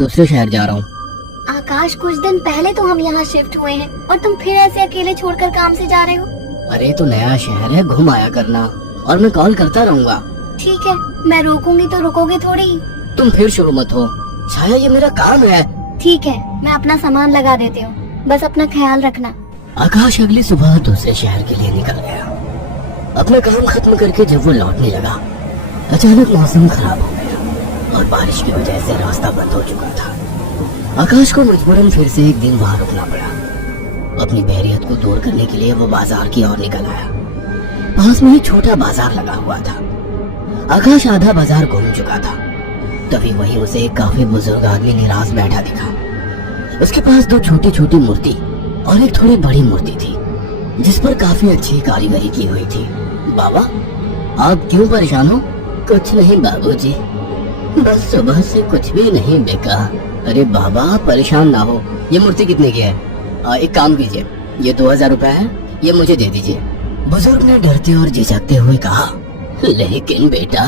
दूसरे शहर जा रहा हूँ। आकाश, कुछ दिन पहले तो हम यहाँ शिफ्ट हुए हैं और तुम फिर ऐसे अकेले छोड़कर काम से जा रहे हो। अरे तो नया शहर है, घूम आया करना, और मैं कॉल करता रहूंगा। ठीक है, मैं रोकूंगी तो रुकोगे थोड़ी ही। तुम फिर शुरू मत हो छाया, ये मेरा काम है। ठीक है, मैं अपना सामान लगा देती हूँ, बस अपना ख्याल रखना। आकाश अगली सुबह दूसरे शहर के लिए निकल गया। अपना काम खत्म करके जब वो लौटने लगा, अचानक मौसम खराब हो गया और बारिश की वजह से रास्ता बंद हो चुका था। आकाश को मजबूरन फिर से एक दिन वहां रुकना पड़ा। अपनी बोरियत को दूर करने के लिए वो बाजार की ओर निकल आया। पास में ही छोटा बाजार लगा हुआ था। आकाश आधा बाजार घूम चुका था, तभी वहीं उसे एक काफी बुजुर्ग आदमी निराश बैठा दिखा। उसके पास दो छोटी छोटी मूर्ति और एक थोड़ी बड़ी मूर्ति थी, जिस पर काफी अच्छी कारीगरी की हुई थी। बाबा, आप क्यों परेशान हो? कुछ नहीं बाबूजी, बस सुबह से कुछ भी नहीं बिका। अरे बाबा, परेशान ना हो। ये मूर्ति कितने की है? एक काम कीजिए, ये 2000 रुपए है, ये मुझे दे दीजिए। बुजुर्ग ने डरते और झिझकते हुए कहा, लेकिन बेटा,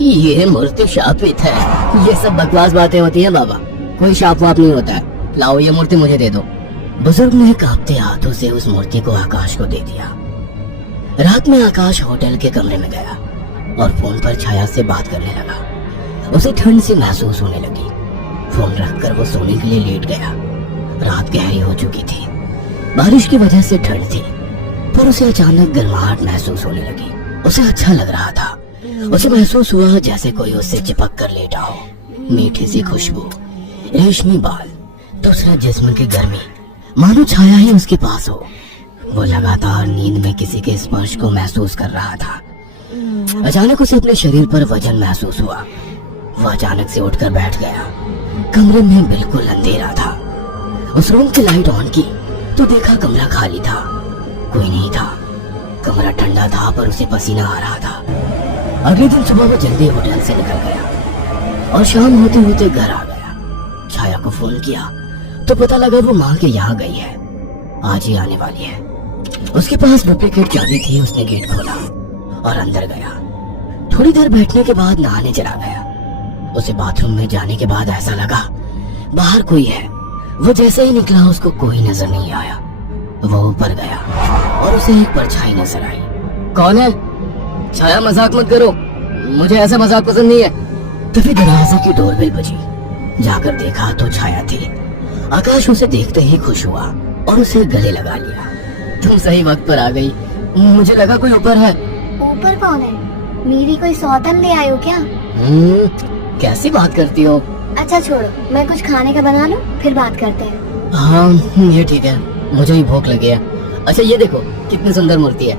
ये मूर्ति शापित है। ये सब बकवास बातें होती है बाबा, कोई शाप वाप नहीं होता है। लाओ, ये मूर्ति मुझे दे दो। बुजुर्ग ने कांपते हाथों से उस मूर्ति को आकाश को दे दिया। रात में आकाश होटल के कमरे में गया और फोन पर छाया से बात करने लगा। उसे ठंड सी महसूस होने लगी। फोन रखकर वो सोने के लिए लेट गया। रात गहरी हो चुकी थी, बारिश की वजह से ठंड थी, पर उसे अचानक गर्माहट महसूस होने लगी। उसे अच्छा लग रहा था। उसे महसूस हुआ जैसे कोई उससे चिपक कर लेटा हो। मीठी सी खुशबू, रेशमी बाल, दूसरा जिस्म की गर्मी, मानो छाया ही उसके पास हो। वो लगातार नींद में किसी के स्पर्श को महसूस कर रहा था। अचानक उसे अपने शरीर पर वजन महसूस हुआ। वो अचानक से उठकर बैठ गया। कमरे में बिल्कुल अंधेरा था। उस रूम की लाइट ऑन की तो देखा कमरा खाली था, कोई नहीं था। कमरा ठंडा था पर उसे पसीना आ रहा था। अगले दिन सुबह वो जल्दी होटल से निकल गया और शाम होते होते घर आ गया। छाया को फोन किया तो पता लगा वो माँ के यहाँ गई है, आज ही आने वाली है। उसके पास डुप्लीकेट चाबी थी। उसने गेट खोला और अंदर गया। थोड़ी देर बैठने के बाद नहाने चला गया। उसे बाथरूम में जाने के बाद ऐसा लगा बाहर कोई है। वो जैसे ही निकला उसको कोई नजर नहीं आया। वो ऊपर गया और उसे एक परछाई नजर आई। कौन है? छाया, मजाक मत करो, मुझे ऐसा मजाक पसंद नहीं है। तभी दरवाजे की डोरबेल बजी। जाकर देखा तो छाया थी। आकाश उसे देखते ही खुश हुआ और उसे गले लगा लिया। तुम सही वक्त पर आ गई, मुझे लगा कोई ऊपर है। ऊपर कौन है? मेरी कोई सौतन ले आयो क्या? कैसी बात करती हो? अच्छा छोड़ो, मैं कुछ खाने का बना लूं, फिर बात करते हैं। हाँ, ये ठीक है, मुझे ही भूख लगी है। अच्छा ये देखो, कितनी सुंदर मूर्ति है।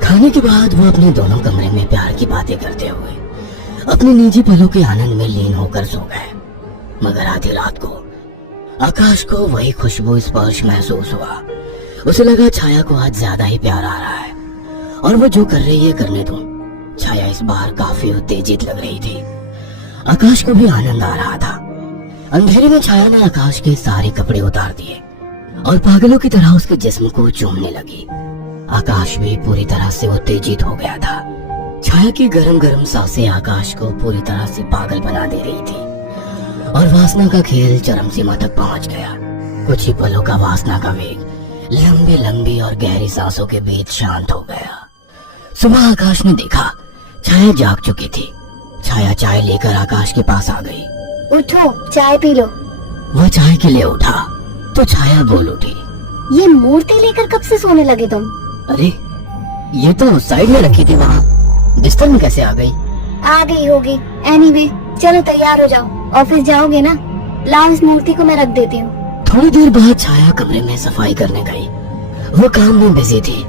खाने के बाद वो अपने दोनों कमरे में प्यार की बातें करते हुए अपने निजी पलों के आनंद में लीन होकर सो गए। मगर आधी रात को आकाश को वही खुशबू स्पर्श महसूस हुआ। उसे लगा छाया को आज ज्यादा ही प्यार आ रहा है और वो जो कर रही है करने दो। छाया इस बार काफी उत्तेजित लग रही थी। आकाश को भी आनंद आ रहा था। अंधेरे में छाया ने आकाश के सारे कपड़े उतार दिए और पागलों की तरह उसके जिस्म को चूमने लगी। आकाश भी पूरी तरह से उत्तेजित हो गया था। छाया की गरम गरम सांसें आकाश को पूरी तरह से पागल बना दे रही थी और वासना का खेल चरम सीमा तक पहुंच गया। कुछ ही पलों का वासना का वेग लंबी लंबी और गहरी सांसों के बीच शांत हो गया। सुबह आकाश ने देखा छाया जाग चुकी थी। छाया चाय लेकर आकाश के पास आ गई। उठो, चाय पी लो। वह चाय के लिए उठा तो छाया बोल उठी, ये मूर्ति लेकर कब से सोने लगे तुम? अरे ये तो साइड में रखी थी, वहाँ बिस्तर में कैसे आ गई? आ गई होगी। एनीवे, चलो तैयार हो जाओ, ऑफिस जाओगे ना? लाओ, इस मूर्ति को मैं रख देती हूँ। थोड़ी देर बाद छाया कमरे में सफाई करने गई। वो काम में बिजी थी,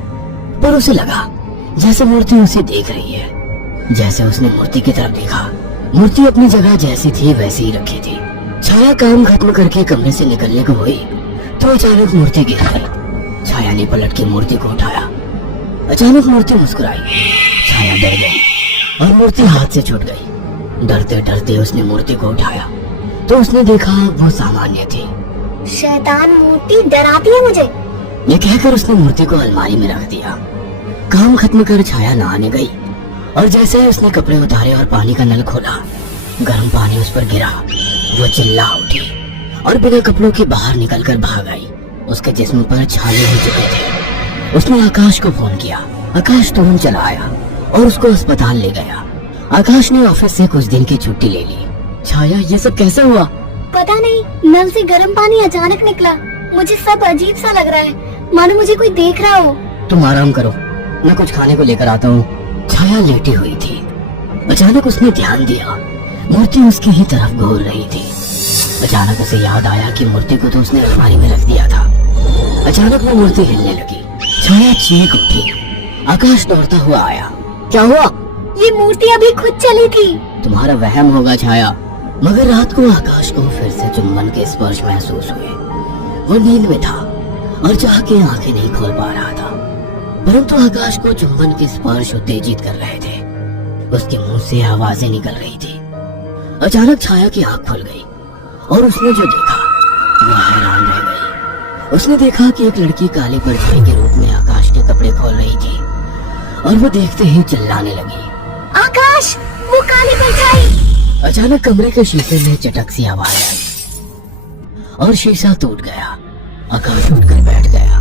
पर उसे लगा जैसे मूर्ति उसे देख रही है। जैसे उसने मूर्ति की तरफ देखा, मूर्ति अपनी जगह जैसी थी वैसी ही रखी थी। छाया काम खत्म करके कमरे से निकलने को हुई तो अचानक मूर्ति गिर गई। छाया ने पलट के मूर्ति को उठाया। अचानक मूर्ति मुस्कुराई। छाया डर गई और मूर्ति हाथ से छूट गई। डरते डरते उसने मूर्ति को उठाया तो उसने देखा वो सामान्य थी। शैतान मूर्ति, डराती है मुझे। ये कहकर उसने मूर्ति को अलमारी में रख दिया। काम खत्म कर छाया नहाने गई और जैसे ही उसने कपड़े उतारे और पानी का नल खोला, गर्म पानी उस पर गिरा। वो चिल्ला उठी और बिना कपड़ों के बाहर निकलकर भाग आई। उसके जिस्म पर छाले हो चुके थे। उसने आकाश को फोन किया। आकाश तुरंत चला आया और उसको अस्पताल ले गया। आकाश ने ऑफिस से कुछ दिन की छुट्टी ले ली। छाया, ये सब कैसे हुआ? पता नहीं, नल से गर्म पानी अचानक निकला। मुझे सब अजीब सा लग रहा है, मानो मुझे कोई देख रहा हो। तुम आराम करो, मैं कुछ खाने को लेकर आता हूँ। छाया लेटी हुई थी। अचानक उसने ध्यान दिया, मूर्ति उसकी ही तरफ घूर रही थी। अचानक उसे याद आया कि मूर्ति को तो उसने अलमारी में रख दिया था। अचानक वो मूर्ति हिलने लगी। छाया चीख उठी। आकाश दौड़ता हुआ आया। क्या हुआ? ये मूर्ति अभी खुद चली थी। तुम्हारा वहम होगा छाया। मगर रात को आकाश को फिर से चुंबन के स्पर्श महसूस हुए। वो नींद में था और चाह के आंखें नहीं खोल पा रहा था, परंतु आकाश को चुंबन के स्पर्श उत्तेजित कर रहे थे। उसके मुंह से आवाजें निकल रही थी। अचानक छाया की आंख खुल गई और उसने जो देखा वो हैरान रह गई। उसने देखा कि एक लड़की काली परछाई के रूप में आकाश के कपड़े खोल रही थी और वो देखते ही चिल्लाने लगी। आकाश, वो काली परछाई! अचानक कमरे के शीशे में चटक सी आवाज आई और शीशा टूट गया। आकाश उठकर बैठ गया।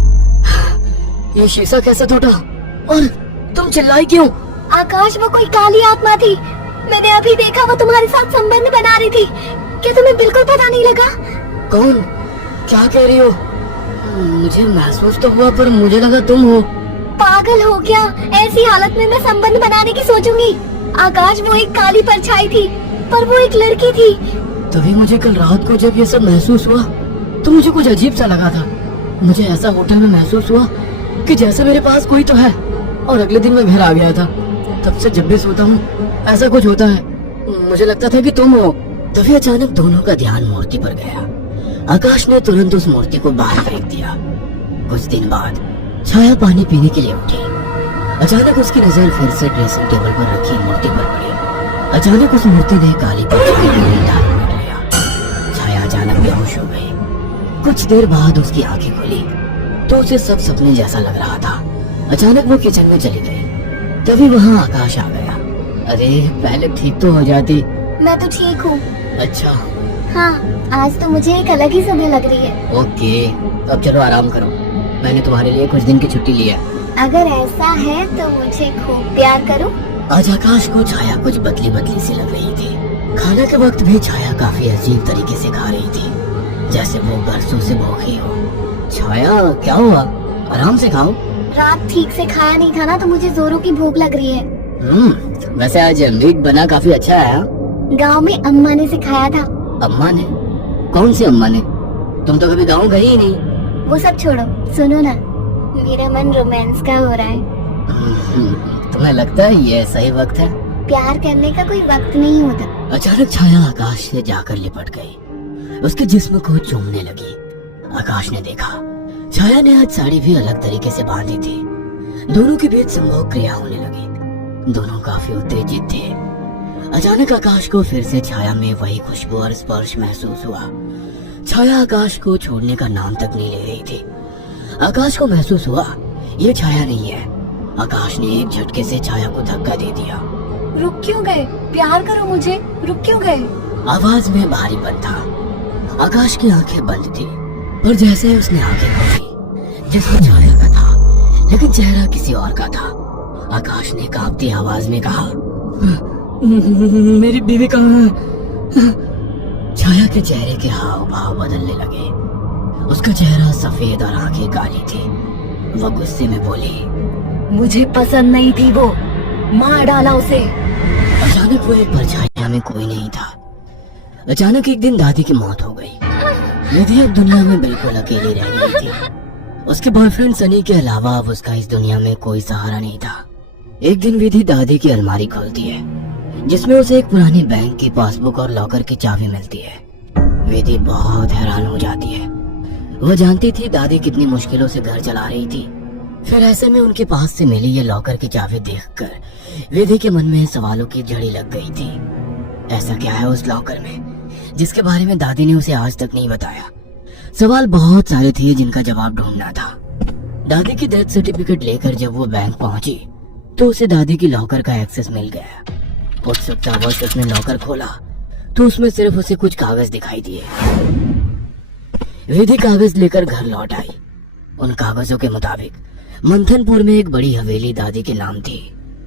ये शीशा कैसे टूटा? और तुम चिल्लाई क्यों? आकाश, वो कोई काली आत्मा थी। मैंने अभी देखा, वो तुम्हारे साथ संबंध बना रही थी। क्या तुम्हें बिल्कुल पता नहीं लगा? कौन? क्या कह रही हो? मुझे महसूस तो हुआ, पर मुझे लगा तुम हो। पागल हो क्या? ऐसी हालत में मैं संबंध बनाने की सोचूंगी? आकाश, वो एक काली परछाई थी, पर वो एक लड़की थी। तभी मुझे कल रात को जब ये सब महसूस हुआ तो मुझे कुछ अजीब सा लगा था। मुझे ऐसा होटल में महसूस हुआ कि जैसे मेरे पास कोई तो है। और अगले दिन मैं घर आ गया था। तब से जब भी सोता हूँ ऐसा कुछ होता है। मुझे लगता था कि तुम हो। तभी अचानक दोनों का ध्यान मूर्ति पर गया। आकाश ने तुरंत उस मूर्ति को बाहर फेंक दिया। कुछ दिन बाद छाया पानी पीने के लिए उठी। अचानक उसकी नजर फिर से ड्रेसिंग टेबल पर रखी मूर्ति पर पड़ी। अचानक उस मूर्ति ने काली परछाई को धारण कर लिया। छाया अचानक बेहोश हो गई। कुछ देर बाद उसकी आंखें खुली तो उसे सब सपने जैसा लग रहा था। अचानक वो किचन में चली गई। तभी वहाँ आकाश आ गया। अरे, पहले ठीक तो हो जाती। मैं तो ठीक हूँ। अच्छा। हाँ, आज तो मुझे एक अलग ही सुबह लग रही है। ओके, तो अब चलो आराम करो। मैंने तुम्हारे लिए कुछ दिन की छुट्टी ली है। अगर ऐसा है तो मुझे खूब प्यार करो। आज आकाश को छाया कुछ बदली बदली सी लग रही थी। खाने के वक्त भी छाया काफी अजीब तरीके से खा रही थी, जैसे वो बरसों से भूखी हो। छाया, क्या हुआ? आराम से खाओ। रात ठीक से खाया नहीं था ना, तो मुझे जोरों की भूख लग रही है। वैसे आज मीट बना काफी अच्छा है। गांव में अम्मा ने सिखाया था। अम्मा ने? कौन सी अम्मा ने? तुम तो कभी गाँव गई ही नहीं। वो सब छोड़ो, सुनो ना, मेरा मन रोमांस का हो रहा है। तुम्हें लगता है ये सही वक्त है? प्यार करने का कोई वक्त नहीं होता। अचानक छाया आकाश से जाकर लिपट गई। उसके जिस्म को चूमने लगी। आकाश ने देखा छाया ने आज साड़ी भी अलग तरीके से बांधी थी। दोनों के बीच संभोग क्रिया होने लगी। दोनों काफी उत्तेजित थे। अचानक आकाश को फिर से छाया में वही खुशबू और स्पर्श महसूस हुआ। छाया आकाश को छोड़ने का नाम तक नहीं ले रही थी। आकाश को महसूस हुआ ये छाया नहीं है। आकाश ने एक झटके से छाया को धक्का दे दिया। रुक क्यों गए? प्यार करो मुझे, रुक क्यों गए? आवाज में भारीपन था। आकाश की आंखें बंद थी, पर जैसे उसने आंखें खोली, जिसमें छाया का था लेकिन चेहरा किसी और का था। आकाश ने कांपती आवाज में कहा, मेरी बीवी कहाँ है? छाया के चेहरे के हाव भाव बदलने लगे। उसका चेहरा सफेद और आंखें काली थी। वह गुस्से में बोली, मुझे पसंद नहीं थी वो, मार डाला उसे। अचानक वो एक परछाई में कोई नहीं था। अचानक एक दिन दादी की मौत हो गई। निधि अब दुनिया में बिल्कुल अकेली रह गई थी। उसके बॉयफ्रेंड सनी के अलावा अब उसका इस दुनिया में कोई सहारा नहीं था। एक दिन विधि दादी की अलमारी खोलती है, जिसमें उसे एक पुरानी बैंक की पासबुक और लॉकर की चाबी मिलती है। विधि बहुत हैरान हो जाती है। वह जानती थी दादी कितनी मुश्किलों से घर चला रही थी। फिर ऐसे में उनके पास से मिली ये लॉकर की चाबी देखकर विधि के मन में सवालों की झड़ी लग गई थी। ऐसा क्या है उस लॉकर में जिसके बारे में दादी ने उसे आज तक नहीं बताया? सवाल बहुत सारे थे जिनका जवाब ढूंढना था। दादी की डेथ सर्टिफिकेट लेकर जब वो बैंक पहुंची तो उसे दादी की लॉकर का एक्सेस मिल गया। उत्सुकतावश उसने लॉकर खोला तो उसमें सिर्फ उसे कुछ कागज दिखाई दिए। विधि कागज लेकर घर लौट आई। उन कागजों के मुताबिक मंथनपुर में एक बड़ी हवेली दादी के नाम थी।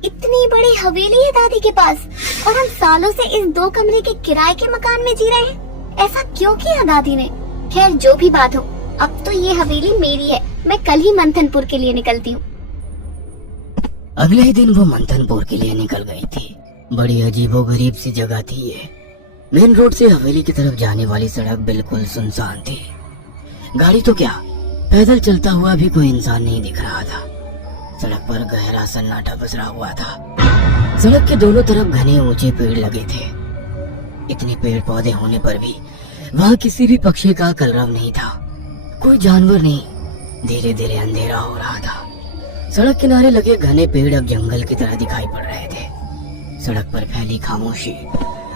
इतनी बड़ी हवेली है दादी के पास और हम सालों से इस 2 कमरे के किराए के मकान में जी रहे हैं। ऐसा क्यों किया दादी ने? खैर जो भी बात हो, अब तो ये हवेली मेरी है। मैं कल ही मंथनपुर के लिए निकलती हूँ। अगले ही दिन वो मंथनपुर के लिए निकल गई थी। बड़ी अजीबोगरीब सी जगह थी ये। मेन रोड से हवेली की तरफ जाने वाली सड़क बिल्कुल सुनसान थी। गाड़ी तो क्या, पैदल चलता हुआ भी कोई इंसान नहीं दिख रहा था। सड़क पर गहरा सन्नाटा पसरा हुआ था। सड़क के दोनों तरफ घने ऊंचे पेड़ लगे थे। इतने पेड़ पौधे होने पर भी वहाँ किसी भी पक्षी का कलरव नहीं था, कोई जानवर नहीं। धीरे धीरे अंधेरा हो रहा था। सड़क किनारे लगे घने पेड़ अब जंगल की तरह दिखाई पड़ रहे थे। सड़क पर फैली खामोशी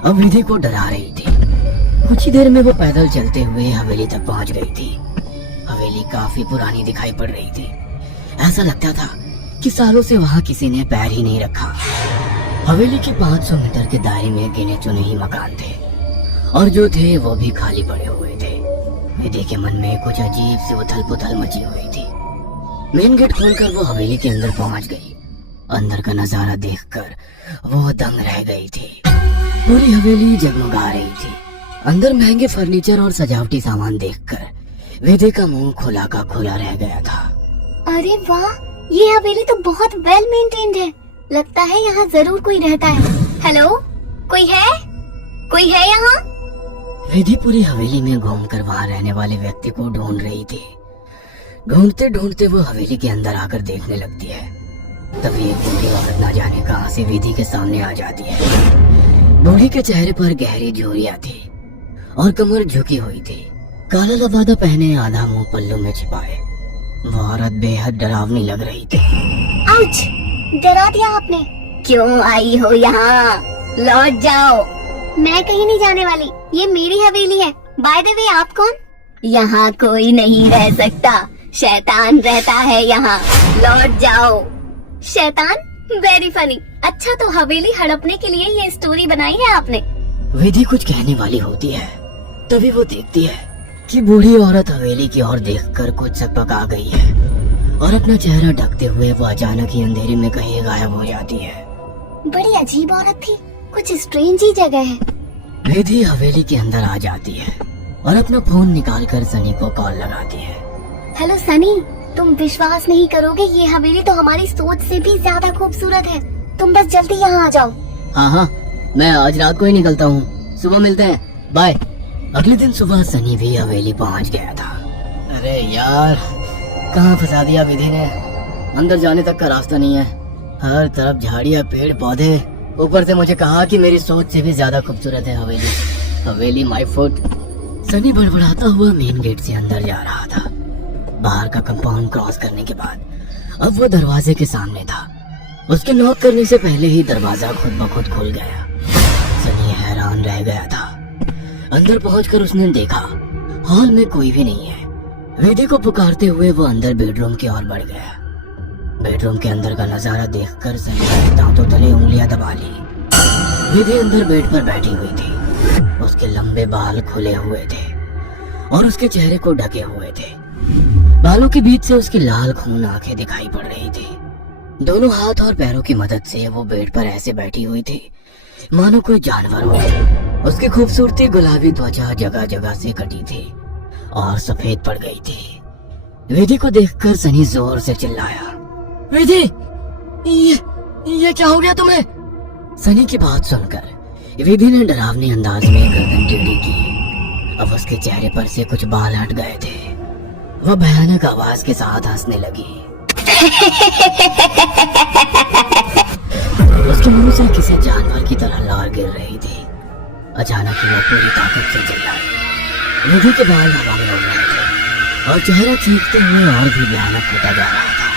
अब विधि को डरा रही थी। कुछ ही देर में वो पैदल चलते हुए हवेली तक पहुंच गई थी। हवेली काफी पुरानी दिखाई पड़ रही थी। ऐसा लगता था कि सालों से वहाँ किसी ने पैर ही नहीं रखा। हवेली के 500 मीटर के दायरे में गिने चुने ही मकान थे और जो थे वो भी खाली पड़े हुए थे। विधि के मन में कुछ अजीब सी उथल पुथल मची हुई थी। मेन गेट खोलकर वो हवेली के अंदर पहुंच गई। अंदर का नजारा देखकर वो दंग रह गई थी। पूरी हवेली जगमगा रही थी। अंदर महंगे फर्नीचर और सजावटी सामान देखकर विधि का मुंह खुला का खुला रह गया था। अरे वाह, ये हवेली तो बहुत वेल मेंटेन्ड है। लगता है यहाँ जरूर कोई रहता है। हेलो, कोई है? कोई है यहाँ? विधि पूरी हवेली में घूमकर वहाँ रहने वाले व्यक्ति को ढूंढ रही थी। ढूंढते ढूंढते वो हवेली के अंदर आकर देखने लगती है। तभी एक बूढ़ी औरत ना जाने कहां से विधि के सामने आ जाती है। बूढ़ी के चेहरे पर गहरी झुर्रियां थी और कमर झुकी हुई थी। काला लबादा पहने, आधा मुंह पल्लू में छिपाए। वो औरत बेहद डरावनी लग रही थी। आउच! डरा दिया आपने। क्यों आई हो यहाँ? लौट जाओ। मैं कहीं नहीं जाने वाली, ये मेरी हवेली है। बाय द वे, आप कौन? यहाँ कोई नहीं रह सकता, शैतान रहता है यहाँ। लौट जाओ। शैतान? Very funny. अच्छा, तो हवेली हड़पने के लिए ये स्टोरी बनाई है आपने? विधि कुछ कहने वाली होती है, तभी वो देखती है कि बूढ़ी औरत हवेली की ओर देखकर कुछ सकपका गई है और अपना चेहरा ढकते हुए वो अचानक ही अंधेरे में कहीं गायब हो जाती है। बड़ी अजीब औरत थी, कुछ स्ट्रेंज ही जगह है। विधि हवेली के अंदर आ जाती है और अपना फोन निकालकर सनी को कॉल लगाती है। हेलो सनी, तुम विश्वास नहीं करोगे, ये हवेली तो हमारी सोच से भी ज्यादा खूबसूरत है। तुम बस जल्दी यहाँ आ जाओ। हाँ, मैं आज रात को ही निकलता हूँ। सुबह मिलते हैं, बाय। अगले दिन सुबह सनी भी हवेली पहुँच गया था। अरे यार, कहाँ फंसा दिया विधि ने। अंदर जाने तक का रास्ता नहीं है। हर तरफ झाड़ियाँ, पेड़ पौधे। ऊपर से मुझे कहा कि मेरी सोच से भी ज्यादा खूबसूरत है हवेली माय फुट। सनी बड़बड़ाता हुआ मेन गेट से अंदर जा रहा था। बाहर का कंपाउंड क्रॉस करने के बाद अब वो दरवाजे के सामने था। उसके नॉक करने से पहले ही दरवाजा खुद ब खुद खुल गया। सनी हैरान रह गया था। अंदर पहुंचकर उसने देखा हॉल में कोई भी नहीं है। विधि को पुकारते हुए वो अंदर बेडरूम की ओर बढ़ गया। बेडरूम के अंदर का नजारा देखकर सनी ने दांतों तले उंगलियां दबा ली। विधि अंदर बेड पर बैठी हुई थी। उसके लंबे बाल खुले हुए थे और उसके चेहरे को ढके हुए थे। बालों के बीच से उसकी लाल खून आंखें दिखाई पड़ रही थी। दोनों हाथ और पैरों की मदद से वो बेड पर ऐसे बैठी हुई थी मानो कोई जानवर हो। उसकी खूबसूरती गुलाबी त्वचा जगह जगह से कटी थी और सफेद पड़ गई थी। विधि को देखकर सनी जोर से चिल्लाया, विधि, ये क्या हो गया तुम्हें? सनी की बात सुनकर विधि ने डरावने अंदाज में गर्दन टेढ़ी की। अब उसके चेहरे पर से कुछ बाल हट गए थे। वह भयानक आवाज के साथ हंसने लगी। उसके मुंह से किसी जानवर की तरह लार गिर रही थी। अचानक ही वह पूरी ताकत से चिल्लाई। विधि के बाल हवा में उड़ रहे थे और चेहरा चीखते हुए और भी भयानक होता जा रहा था।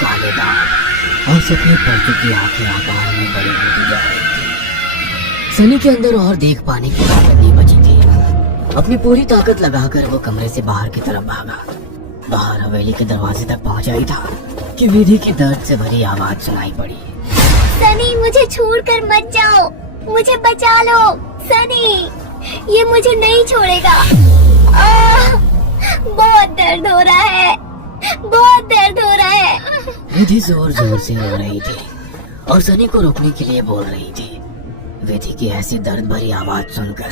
काले दांत और सफेद पड़ चुकी आंखें आकार में बड़ी होती जा रही थी। सनी के अंदर और देख पाने की ताकत नहीं बची थी। अपनी पूरी ताकत लगाकर वो कमरे से बाहर की तरफ भागा। बाहर हवेली के दरवाजे तक पहुंचा ही था कि विधि की दर्द से भरी आवाज सुनाई पड़ी। सनी, मुझे छोड़कर मत जाओ, मुझे बचा लो। सनी, ये मुझे नहीं छोड़ेगा। बहुत दर्द हो रहा है, बहुत दर्द हो रहा है। विधि जोर जोर से रो रही थी और सनी को रोकने के लिए बोल रही थी। विधि की ऐसी दर्द भरी आवाज सुनकर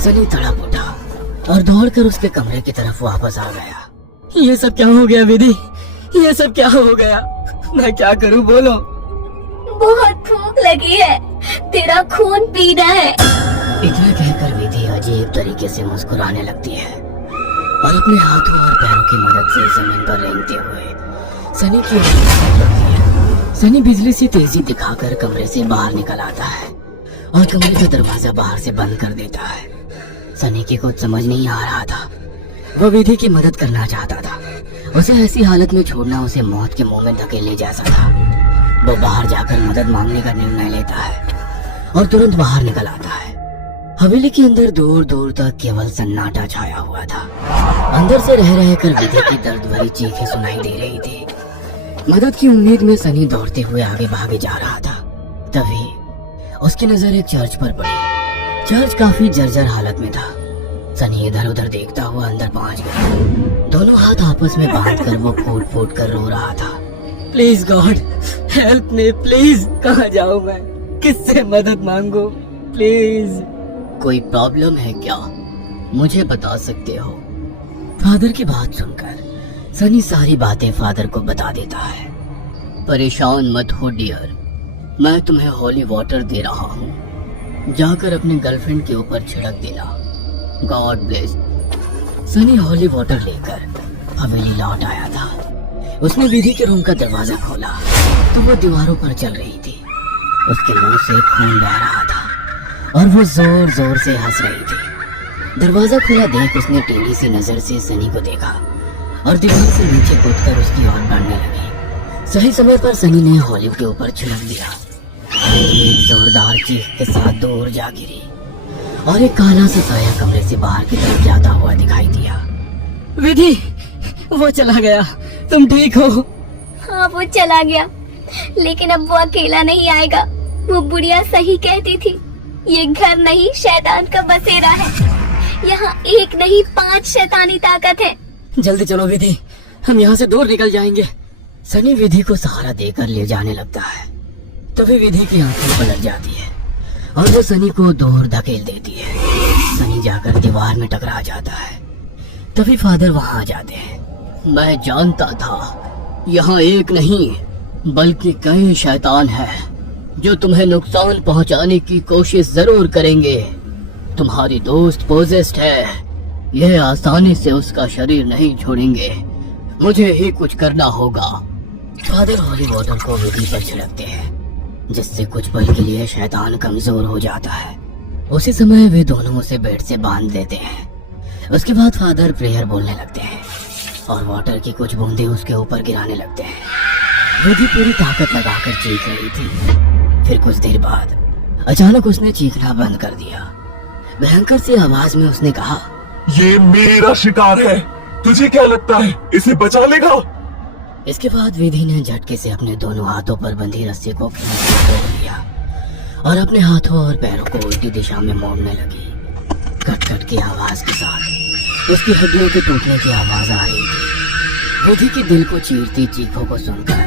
सनी तड़प उठा और दौड़कर उसके कमरे की तरफ वापस आ गया। ये सब क्या हो गया विधि? ये सब क्या हो गया? मैं क्या करूं, बोलो। बहुत भूख लगी है, तेरा खून पीना है। इतना कहकर विधि अजीब तरीके से मुस्कुराने लगती है और अपने हाथों और पैरों की मदद से जमीन पर रेंगते हुए सनी की ओर बढ़ती है। सनी बिजली सी तेजी दिखाकर कमरे से बाहर निकल आता है और कमरे का दरवाजा बाहर से बंद कर देता है। सनी की कुछ समझ नहीं आ रहा था। वह विधि की मदद करना चाहता था। उसे ऐसी हालत में छोड़ना उसे मौत के मुंह में धकेलने जैसा था। वो बाहर जाकर मदद मांगने का निर्णय लेता है और तुरंत बाहर निकल आता है। हवेली के अंदर दूर दूर तक केवल सन्नाटा छाया हुआ था। अंदर से रह रहकर विधि की दर्द भरी चीखें सुनाई दे रही थी। मदद की उम्मीद में सनी दौड़ते हुए आगे भागे जा रहा था। तभी उसकी नजर एक चर्च पर पड़ी। चर्च काफी जर्जर हालत में था। सनी इधर उधर देखता हुआ अंदर पहुंच गया। दोनों हाथ आपस में बांधकर वो फूट फूट कर रो रहा था। Please God help me, please. कहाँ जाऊं मैं? किससे मदद मांगू? प्लीज। कोई प्रॉब्लम है क्या? मुझे बता सकते हो? फादर की बात सुनकर सनी सारी बातें फादर को बता देता है। परेशान मत हो डियर, मैं तुम्हें होली वाटर दे रहा हूँ। जाकर अपने गर्लफ्रेंड के ऊपर छिड़क देना। God bless. Sunny holy water लेकर हवेली लौट आया था। उसने विधि के रूम का दरवाजा खोला तो वो दीवारों पर चल रही थी। उसके मुंह से खून बह रहा था और वो जोर जोर से हंस रही थी। दरवाजा खुला देख उसने टेढ़ी सी नजर से सनी को देखा और दीवार से नीचे कूदकर उसकी ओर बढ़ने लगी। सही समय पर सनी ने हॉलिव के ऊपर छिड़क दिया। एक जोरदार चीख के साथ दूर जा गिरी और एक काला सा साया कमरे से बाहर की तरफ जाता हुआ दिखाई दिया। विधि, वो चला गया। तुम ठीक हो? हाँ, वो चला गया, लेकिन अब वो अकेला नहीं आएगा। वो बुढ़िया सही कहती थी, ये घर नहीं शैतान का बसेरा है। यहाँ एक नहीं 5 शैतानी ताकत है। जल्दी चलो विधि, हम यहाँ से दूर निकल जाएंगे। सनी विधि को सहारा देकर ले जाने लगता है। तभी विधि की आंखें पलट जाती है और वो सनी को दूर धकेल देती है। सनी जाकर दीवार में टकरा जाता है। तभी फादर वहाँ आ जाते हैं। मैं जानता था यहाँ एक नहीं बल्कि कई शैतान हैं जो तुम्हें नुकसान पहुँचाने की कोशिश जरूर करेंगे। तुम्हारी दोस्त पोजेस्ड है, यह आसानी से उसका शरीर नहीं छोड़ेंगे। मुझे ही कुछ करना होगा। फादर होली वाटर को विधि पर छिड़कते हैं जिससे कुछ पल के लिए शैतान कमजोर हो जाता है। उसी समय वे दोनों उसे बेड से बांध देते हैं। उसके बाद फादर प्रेयर बोलने लगते हैं और वाटर की कुछ बूंदें उसके ऊपर गिराने लगते हैं। विधि पूरी ताकत लगाकर चीख रही थी। फिर कुछ देर बाद अचानक उसने चीखना बंद कर दिया। भयंकर सी आवाज में उसने कहा, ये मेरा शिकार है, तुझे क्या लगता है इसे बचा लेगा? इसके बाद विधि ने झटके से अपने दोनों हाथों पर बंधी रस्सी को खींच तोड़ लिया और अपने हाथों और पैरों को उल्टी दिशा में मोड़ने लगी। कट कट की आवाज के साथ उसकी हड्डियों के टूटने की आवाज आ रही थी। विधि की दिल को चीरती चीखों को सुनकर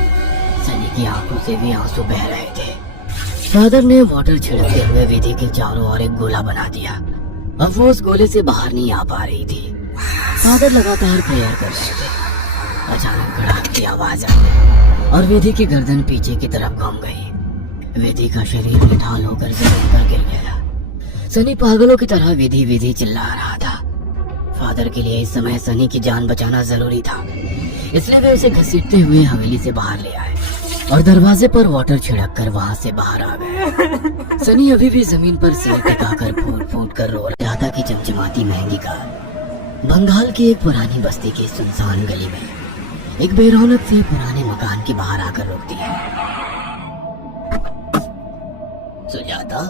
सनी की आंखों से भी आंसू बह रहे थे। फादर ने वाटर छिड़कते हुए विधि के चारों ओर एक गोला बना दिया। अब वो उस गोले से बाहर नहीं आ पा रही थी। फादर लगातार प्रेयर कर रहे थे। अचानक कड़ाक की आवाज आई और विधि की गर्दन पीछे की तरफ घूम गई। विधि का शरीर निढाल होकर जमीन पर गिर गया। सनी पागलों की तरह विधि विधि चिल्ला रहा था। फादर के लिए इस समय सनी की जान बचाना जरूरी था, इसलिए वे उसे घसीटते हुए हवेली से बाहर ले आए और दरवाजे पर वाटर छिड़क कर वहाँ से बाहर आ गए। सनी अभी भी जमीन पर सिर टिकाकर फूट फूट कर रो रहा था कि चमचमाती महंगी कार बंगाल की एक पुरानी बस्ती की सुनसान गली में एक बेरौनक से पुराने मकान के बाहर आकर रुकती है। सुजाता,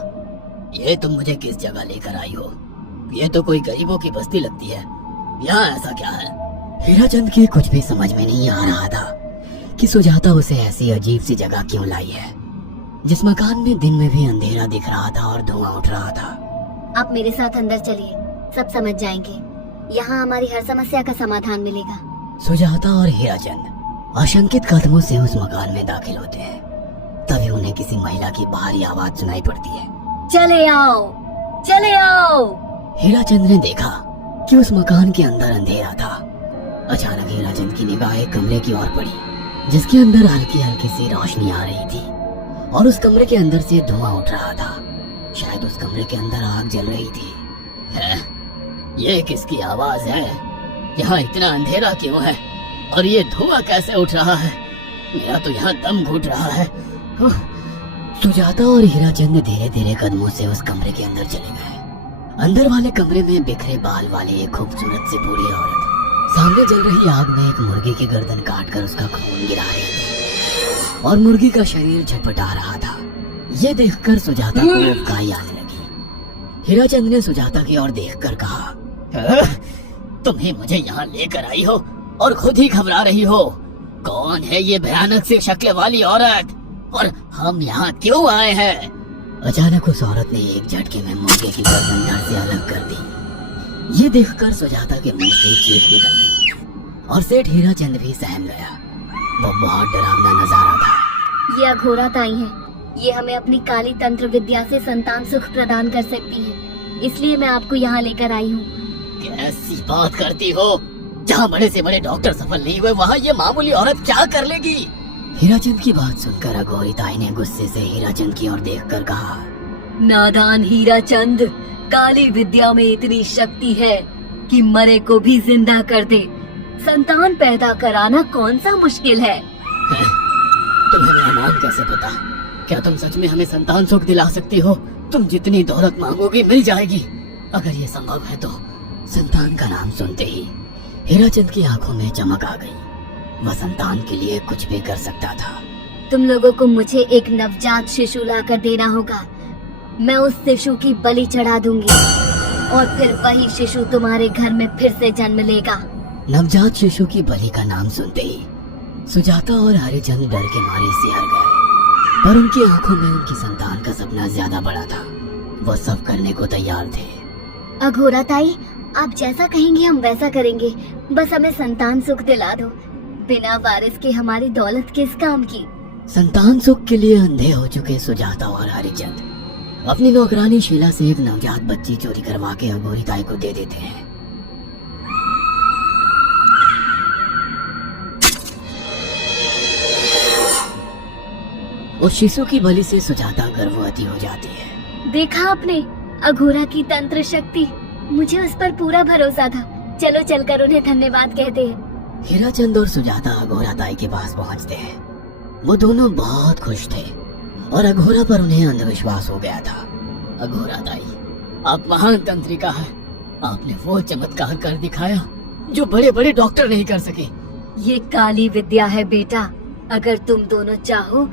ये तुम मुझे किस जगह लेकर आई हो? ये तो कोई गरीबों की बस्ती लगती है। यहाँ ऐसा क्या है? हीराचंद की कुछ भी समझ में नहीं आ रहा था कि सुजाता उसे ऐसी अजीब सी जगह क्यों लाई है जिस मकान में दिन में भी अंधेरा दिख रहा था और धुआं उठ रहा था। आप मेरे साथ अंदर चलिए, सब समझ जाएंगे। यहाँ हमारी हर समस्या का समाधान मिलेगा। सुजाता और हीराचंद आशंकित कदमों से उस मकान में दाखिल होते हैं। तभी उन्हें किसी महिला की बाहरी आवाज सुनाई पड़ती है। चले आओ, चले आओ। हीराचंद ने देखा कि उस मकान के अंदर अंधेरा था। अचानक हीराचंद की निगाह एक कमरे की ओर पड़ी, जिसके अंदर हल्की हल्की सी रोशनी आ रही थी और उस कमरे के अंदर से धुआं उठ रहा था। शायद उस कमरे के अंदर आग जल रही थी। ये किसकी आवाज है? यहाँ इतना अंधेरा क्यों है और ये धुआं कैसे उठ रहा है? मेरा तो यहाँ दम घुट रहा है। सुजाता और हीराचंद धीरे धीरे कदमों से उस कमरे के अंदर चले गए। अंदर वाले कमरे में बिखरे बाल वाली एक खूबसूरत सी बूढ़ी औरत सामने जल रही आग में एक मुर्गी की गर्दन काटकर उसका खून गिरा रही थी और मुर्गी का शरीर झटपटा रहा था। ये देखकर सुजाता को उबकाई आने लगी। हीराचंद ने सुजाता की ओर देखकर कहा, तुम ही मुझे यहाँ लेकर आई हो और खुद ही घबरा रही हो। कौन है ये भयानक सी शक्ल वाली औरत और हम यहाँ क्यों आए हैं? अचानक उस औरत ने एक झटके में मुर्गे की गर्दन धड़ से अलग कर दी। ये देखकर सुजाता के मुंह से चीख निकल गई और सेठ हीराचंद भी सहम गया। वो बहुत डरावना नजारा था। ये अघोरा ताई है। ये हमें अपनी काली तंत्र विद्या से संतान सुख प्रदान कर सकती है, इसलिए मैं आपको यहाँ लेकर आई हूँ। कैसी बात करती हो? जहाँ बड़े से बड़े डॉक्टर सफल नहीं हुए, वहाँ ये मामूली औरत क्या कर लेगी? हीराचंद की बात सुनकर अघोरी ताई ने गुस्से से हीराचंद की ओर देखकर कहा, नादान हीराचंद, काली विद्या में इतनी शक्ति है कि मरे को भी जिंदा कर दे। संतान पैदा कराना कौन सा मुश्किल है? तुम्हें मेरा नाम कैसे पता? क्या तुम सच में हमें संतान सुख दिला सकती हो? तुम जितनी दौलत मांगोगी मिल जाएगी। अगर ये संभव है तो। संतान का नाम सुनते ही हीराचंद की आंखों में चमक आ गई। वह संतान के लिए कुछ भी कर सकता था। तुम लोगों को मुझे एक नवजात शिशु लाकर देना होगा। मैं उस शिशु की बलि चढ़ा दूंगी और फिर वही शिशु तुम्हारे घर में फिर से जन्म लेगा। नवजात शिशु की बलि का नाम सुनते ही सुजाता और हरिचंद डर के मारे सिहर गए, पर उनकी आंखों में उनकी संतान का सपना ज्यादा बड़ा था। वह सब करने को तैयार थे। अघोरा ताई, आप जैसा कहेंगे हम वैसा करेंगे। बस हमें संतान सुख दिला दो। बिना वारिस के हमारी दौलत किस काम की? संतान सुख के लिए अंधे हो चुके सुजाता और हरिचंद अपनी नौकरानी शीला से एक नवजात बच्ची चोरी करवा के अघोरी ताई को दे देते हैं। उस शिशु की बलि से सुजाता गर्भवती हो जाती है। देखा आपने अघोरा की तंत्र शक्ति? मुझे उस पर पूरा भरोसा था। चलो चलकर उन्हें धन्यवाद कहते हैं। हीराचंद और सुजाता अघोरा ताई के पास पहुंचते हैं। वो दोनों बहुत खुश थे और अघोरा पर उन्हें अंधविश्वास हो गया था। अघोरा ताई, आप महान तंत्रिका है। आपने वो चमत्कार कर दिखाया जो बड़े बड़े डॉक्टर नहीं कर सके। ये काली विद्या है बेटा। अगर तुम दोनों चाहो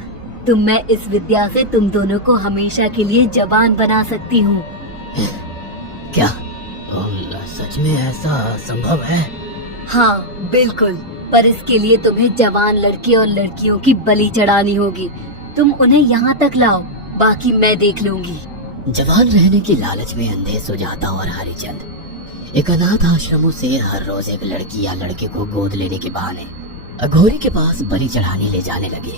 तो मैं इस विद्या से तुम दोनों को हमेशा के लिए जवान बना सकती हूँ। क्या सच में ऐसा संभव है? हाँ बिल्कुल, पर इसके लिए तुम्हें जवान लड़के और लड़कियों की बलि चढ़ानी होगी। तुम उन्हें यहाँ तक लाओ, बाकी मैं देख लूंगी। जवान रहने की लालच में अंधे सुजाता और हरिचंद एक अनाथ आश्रमों से हर रोज एक लड़की या लड़के को गोद लेने के बहाने अघोरी के पास बलि चढ़ाने ले जाने लगे।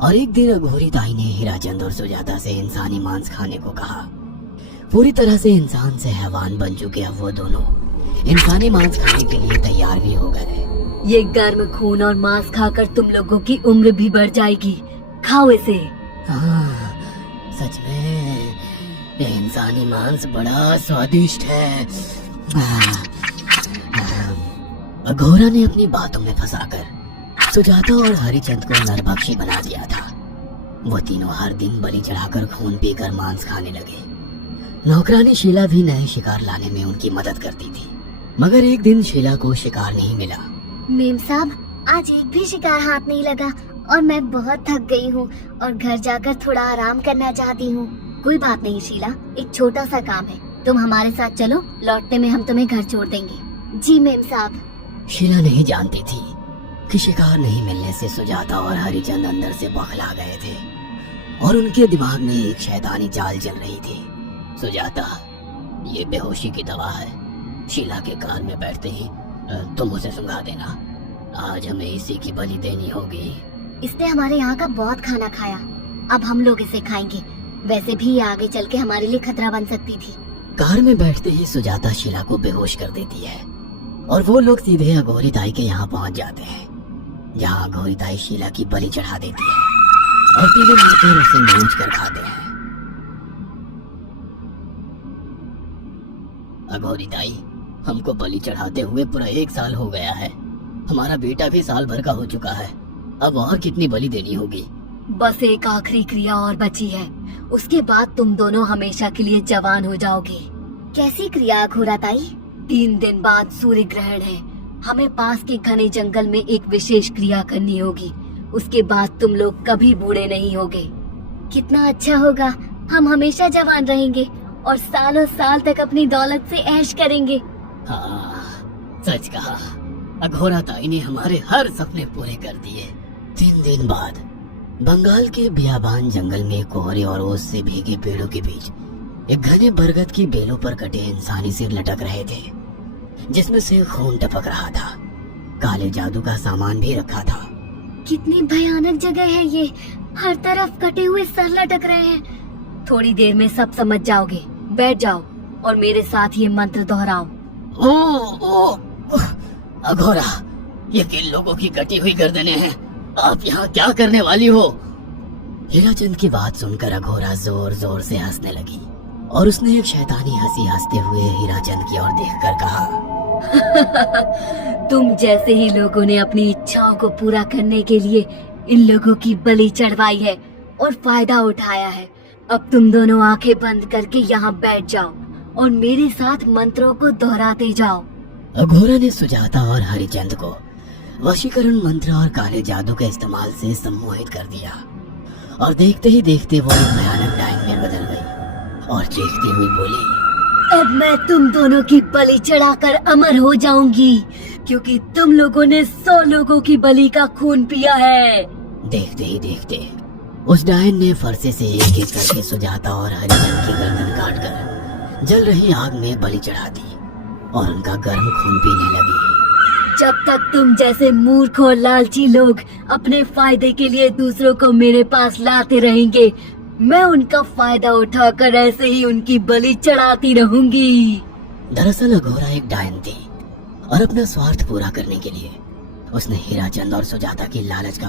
और एक दिन अघोरी ताई ने हीराचंद और सुजाता से इंसानी मांस खाने को कहा। पूरी तरह से इंसान से हैवान बन चुके अब वो दोनों इंसानी मांस खाने के लिए तैयार भी हो गए। ये गर्म खून और मांस खाकर तुम लोगों की उम्र भी बढ़ जाएगी। खाओ इसे। हाँ, सच में ये इंसानी मांस बड़ा स्वादिष्ट है। अघोरा ने अपनी बातों में फंसाकर सुजाता और हरिचंद को नरभक्षी बना दिया था। वो तीनों हर दिन बलि चढ़ाकर खून पीकर मांस खाने लगे। नौकरानी शीला भी नए शिकार लाने में उनकी मदद करती थी, मगर एक दिन शीला को शिकार नहीं मिला। मेम साहब, आज एक भी शिकार हाथ नहीं लगा और मैं बहुत थक गई हूँ और घर जाकर थोड़ा आराम करना चाहती हूँ। कोई बात नहीं शीला, एक छोटा सा काम है, तुम हमारे साथ चलो, लौटने में हम तुम्हें घर छोड़ देंगे। जी मेम साहब। शीला नहीं जानती थी कि शिकार नहीं मिलने से सुजाता और हरिचंद अंदर से बौखला गए थे और उनके दिमाग में एक शैतानी चाल चल रही थी। सुजाता, ये बेहोशी की दवा है। शीला के कान में बैठते ही तुम उसे सुंघा देना। आज हमें इसी की बलि देनी होगी। इसने हमारे यहाँ का बहुत खाना खाया, अब हम लोग इसे खाएंगे। वैसे भी ये आगे चल के हमारे लिए खतरा बन सकती थी। कार में बैठते ही सुजाता शीला को बेहोश कर देती है और वो लोग सीधे अघोरी ताई के यहाँ पहुँच जाते हैं, जहाँ अघोरी ताई शीला की बलि चढ़ा देती है और तीनों मिलकर उसे नोच कर खाते हैं। अघोरी ताई, हमको बलि चढ़ाते हुए पूरा 1 साल हो गया है। हमारा बेटा भी साल भर का हो चुका है। अब और कितनी बलि देनी होगी? बस एक आखिरी क्रिया और बची है, उसके बाद तुम दोनों हमेशा के लिए जवान हो जाओगे। कैसी क्रिया अघोरा ताई? 3 दिन बाद सूर्य ग्रहण है। हमें पास के घने जंगल में एक विशेष क्रिया करनी होगी। उसके बाद तुम लोग कभी बूढ़े नहीं होगे। कितना अच्छा होगा, हम हमेशा जवान रहेंगे और सालों साल तक अपनी दौलत से ऐश करेंगे। हाँ, सच कहा। अघोरा ताई ने हमारे हर सपने पूरे कर दिए। 3 दिन बाद बंगाल के बियाबान जंगल में कोहरे और ओस से भीगे पेड़ों के बीच एक घने बरगद की बेलों पर कटे इंसानी सिर लटक रहे थे, जिसमें से खून टपक रहा था। काले जादू का सामान भी रखा था। कितनी भयानक जगह है ये, हर तरफ कटे हुए सर लटक रहे हैं। थोड़ी देर में सब समझ जाओगे। बैठ जाओ और मेरे साथ ये मंत्र दोहराओ। ओ, अघोरा, ये किन लोगों की कटी हुई गर्दनें हैं? आप यहाँ क्या करने वाली हो? हीराचंद की बात सुनकर अघोरा जोर जोर से हंसने लगी और उसने एक शैतानी हंसी हंसते हुए हीराचंद की ओर देखकर कहा, तुम जैसे ही लोगों ने अपनी इच्छाओं को पूरा करने के लिए इन लोगों की बलि चढ़वाई है और फायदा उठाया है। अब तुम दोनों आंखें बंद करके यहाँ बैठ जाओ और मेरे साथ मंत्रों को दोहराते जाओ। अघोरा ने सुजाता और हरिचंद को वशीकरण मंत्र और काले जादू के इस्तेमाल से सम्मोहित कर दिया और देखते ही देखते वो एक भयानक डायन में बदल गई और चीखती हुई बोली, अब मैं तुम दोनों की बलि चढ़ाकर अमर हो जाऊंगी, क्योंकि तुम लोगों ने 100 लोगों की बलि का खून पिया है। देखते ही देखते उस डायन ने फरसे से एक एक करके सुजाता और हरिचंद की गर्दन काटकर जल रही आग में बलि चढ़ा दी और उनका गर्म खून पीने लगी। जब तक तुम जैसे मूर्ख और लालची लोग अपने फायदे के लिए दूसरों को मेरे पास लाते रहेंगे, मैं उनका फायदा उठाकर ऐसे ही उनकी बलि चढ़ाती रहूंगी। दरअसल अघोरा एक डायन थी और अपना स्वार्थ पूरा करने के लिए उसने हीराचंद और सुजाता की लालच का